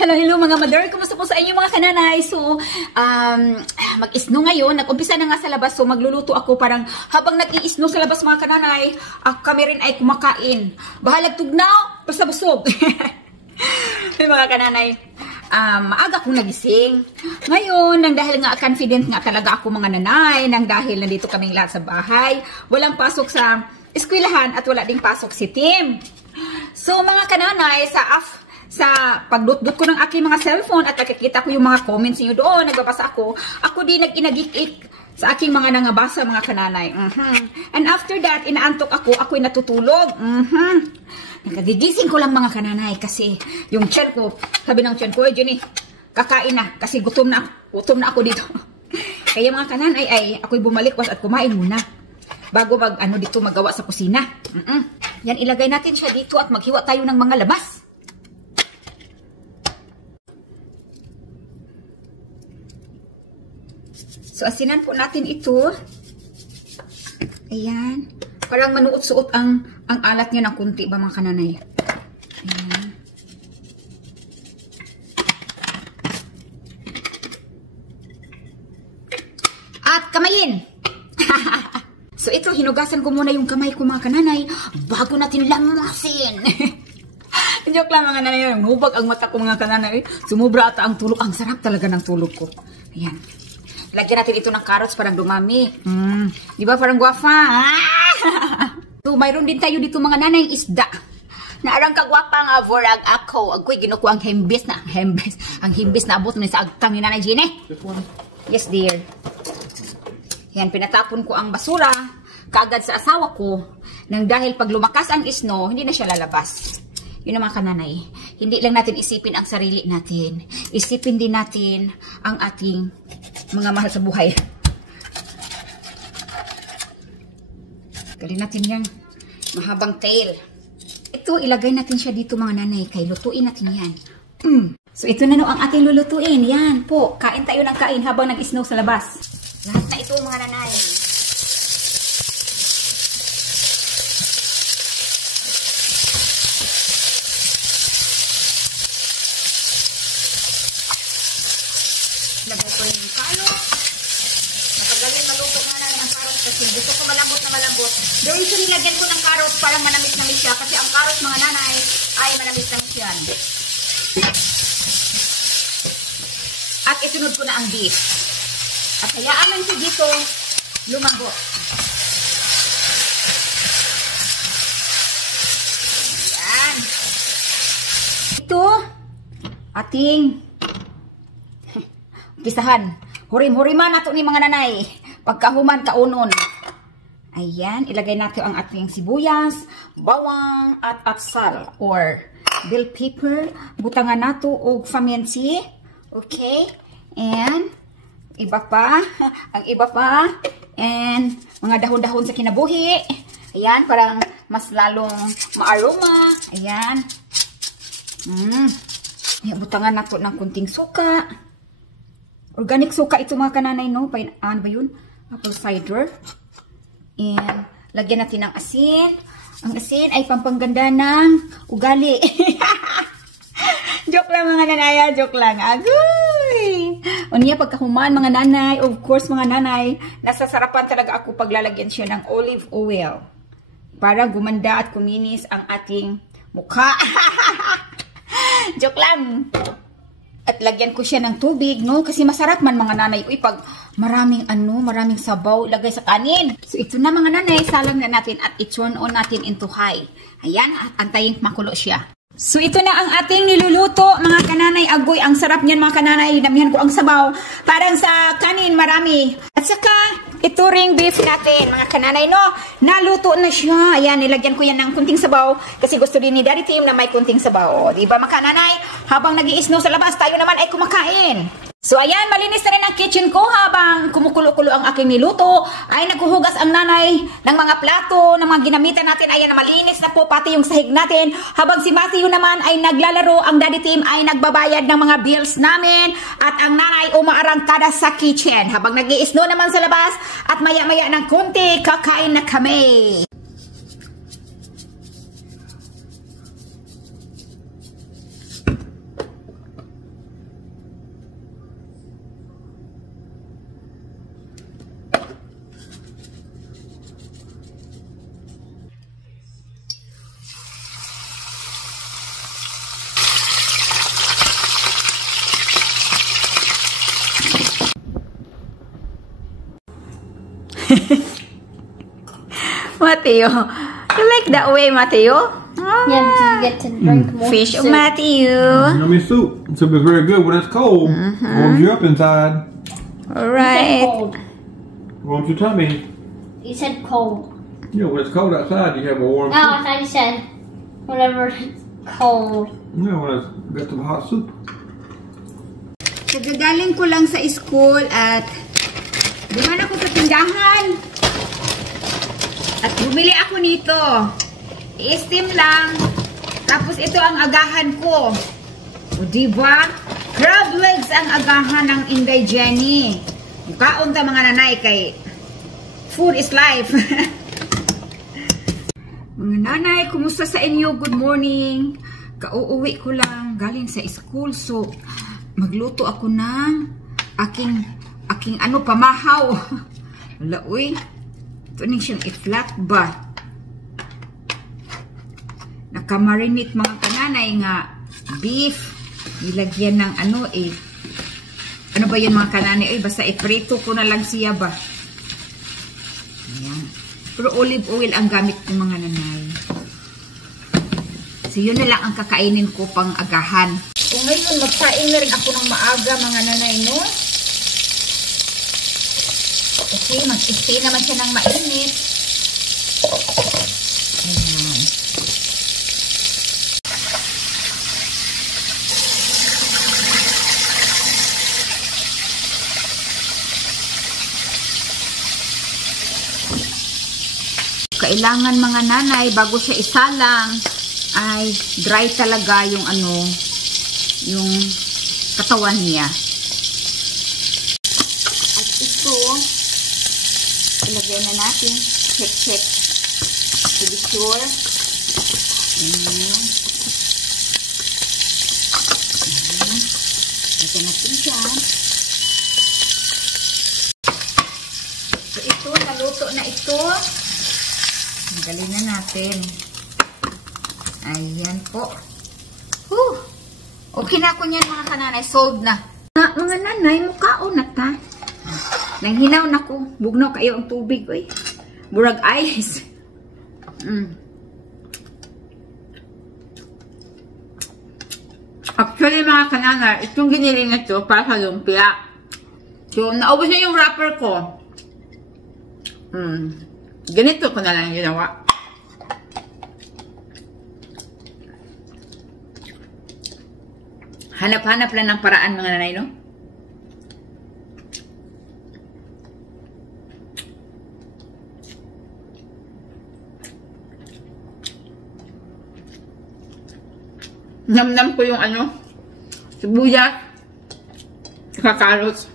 Hello, hello mga mother. Kumusta po sa inyo mga kananay? So, mag-isno ngayon. Nag-umpisa na nga sa labas. So, magluluto ako parang habang nag-iisno sa labas mga kananay, kami rin ay kumakain. Bahalag tugnaw, basta busog. Hey, mga kananay, maaga akong nagising. Ngayon, nang dahil nga confident nga talaga ako mga nanay, nang dahil nandito kaming lahat sa bahay, walang pasok sa eskwelahan at wala ding pasok si Tim. So, mga kananay, sa pagdutdut ko ng aking mga cellphone at nakikita ko yung mga comments niyo doon, nagbabasa ako din nag-inagik-ik sa aking mga nangabasa mga kananay. And after that, inaantok ako'y natutulog. Nakagigising ko lang mga kananay kasi yung tiyan ko, sabi ng tiyan ko, Jenny, kakain na kasi gutom na ako dito. Kaya mga kananay ay ako'y bumalikwas at kumain muna bago dito magawa sa kusina. Yan, ilagay natin siya dito at maghiwa tayo ng mga labas. So, asinan po natin ito. Ayan. Parang manuot-suot ang alat niya ng kunti ba mga kananay. Ayan. At kamayin! So, ito, hinugasan ko muna yung kamay ko mga kananay bago natin lamasin. Joke lang mga nanay. Hubag ang mata ko mga kananay. Sumubra ata ang tulog. Ang sarap talaga ng tulog ko. Ayan. Lagyan natin ito ng carrots parang dumami. Di ba parang guwapa? So, mayroon din tayo dito mga nanay isda. Naarang kagwapa nga vorag ako. Ako'y ginuko ang hembis na. Ang hembis na abot na sa agtang ni Nanay Gine. Yes, dear. Yan, pinatapon ko ang basura kaagad sa asawa ko. Nang dahil pag lumakas ang isno, hindi na siya lalabas. Yun ang mga kananay. Hindi lang natin isipin ang sarili natin. Isipin din natin ang ating mga mahal sa buhay. Galin natin yung mahabang tail. Ito, ilagay natin siya dito mga nanay. Kay lutuin natin yan. So, ito na no ang ating lulutuin. Yan po. Kain tayo ng kain habang nag-snow sa labas. Lahat na ito mga nanay. Lagay ko rin yung carrot. Napagaling maluto nga na ang carrot kasi gusto ko malambot na malambot. The reason nilagyan ko ng carrot parang manamis-namis siya kasi ang carrot mga nanay ay manamis-namis yan. At isunod ko na ang beef. At hayaan lang siya dito lumambot. Ayan. Ito ating pisahan. Hurim-huriman nato ni mga nanay. Pagkahuman kaunon. Ayan, ilagay natin ang ating sibuyas, bawang at atsal or bell pepper. Butangan nato og famiansi. Okay? And iba pa, ang iba pa. And mga dahon-dahon sa kinabuhi. Ayan, parang mas lalong maaroma. Ayan. Butangan nato ng kunting suka. Organic suka ito mga kananay, no? Ano ba yun? Apple cider. And lagyan natin ng asin. Ang asin ay pampangganda ng ugali. Joke lang mga nanay, joke lang. Agoy! O niya, pagkahuman mga nanay, of course mga nanay, nasasarapan talaga ako paglalagyan siya ng olive oil. Para gumanda at kuminis ang ating mukha. Joke lang. At lagyan ko siya ng tubig, no? Kasi masarap man mga nanay. Uy, pag maraming sabaw, ilagay sa kanin. So, ito na mga nanay, salang na natin at i-turn on natin into high. Ayan, at antayin makulo siya. So, ito na ang ating niluluto, mga kananay. Agoy, ang sarap niyan mga kananay. Damihan ko ang sabaw. Parang sa kanin, marami. At saka, ito ring beef natin, mga kananay, no? Naluto na siya. Ayan, nilagyan ko yan ng kunting sabaw. Kasi gusto din ni Daddy Tim na may kunting sabaw. Diba, mga kananay? Habang nag-iisno sa labas, tayo naman ay kumakain. So, ayan, malinis na rin ang kitchen ko habang kumukulo-kulo ang aking niluto. Ay, naghuhugas ang nanay ng mga plato, ng mga ginamitan natin. Ayan, malinis na po pati yung sahig natin. Habang si Matthew naman ay naglalaro, ang Daddy Tim ay nagbabayad ng mga bills namin. At ang nanay umaarangkada sa kitchen. Habang nag-iisno naman sa labas at maya-maya ng konti, kakain na kami. Mateo. You like that way, Mateo? Yeah, because you get to drink more Fish of soup. Matthew. Yummy soup. Soup is very good when it's cold. Warms you up inside. All You said right. cold. Warms your tummy. You said cold. Yeah, when it's cold outside, you have a warm No, I thought you said whenever it's cold. soup. Yeah, when it's got some hot soup. Kagagaling ko lang sa school at duman ako sa tindahan. At bumili ako nito. I-steam lang. Tapos ito ang agahan ko. O diba? Crab legs ang agahan ng Inday Jenny. Mukaon ta mga nanay kay food is life. Mga nanay, kumusta sa inyo? Good morning. Kauuwi ko lang galing sa school. So, magluto ako ng aking ano, pamahaw. Wala, uy. Ito na siyang i-flat ba? Nakamarinate mga kananay nga beef. Nilagyan ng ano eh. Ano ba yun mga kananay? Ay, basta iprito ko na lang siya ba? Ayan. Pero olive oil ang gamit ko mga nanay. So yun na lang ang kakainin ko pang agahan. Kung ngayon magkain na rin ako ng maaga mga nanay, no? Okay, mag-stay naman siya ng mainit. Ayan. Kailangan mga nanay, bago siya isalang, ay dry talaga yung ano, yung katawan niya. At ito, ilagay na natin. Check. To be sure. Ayan. Lagyan natin dyan. So ito, naluto na ito. Tanggalin na natin. Ayan po. Whew. Okay na ako niyan mga kananay. Solved na. Mga nanay, mukhaon na ta. Nanghinaw na ko. Bugnaw kayo ang tubig. Uy. Burag ice. Actually mga kananay, itong ginili na ito para sa lumpia. So, naubos na yung wrapper ko. Ganito ko na lang ginawa. Hanap-hanap lang ng paraan mga nanay, no? Namnam ko yung ano, sibuyas, saka carrots.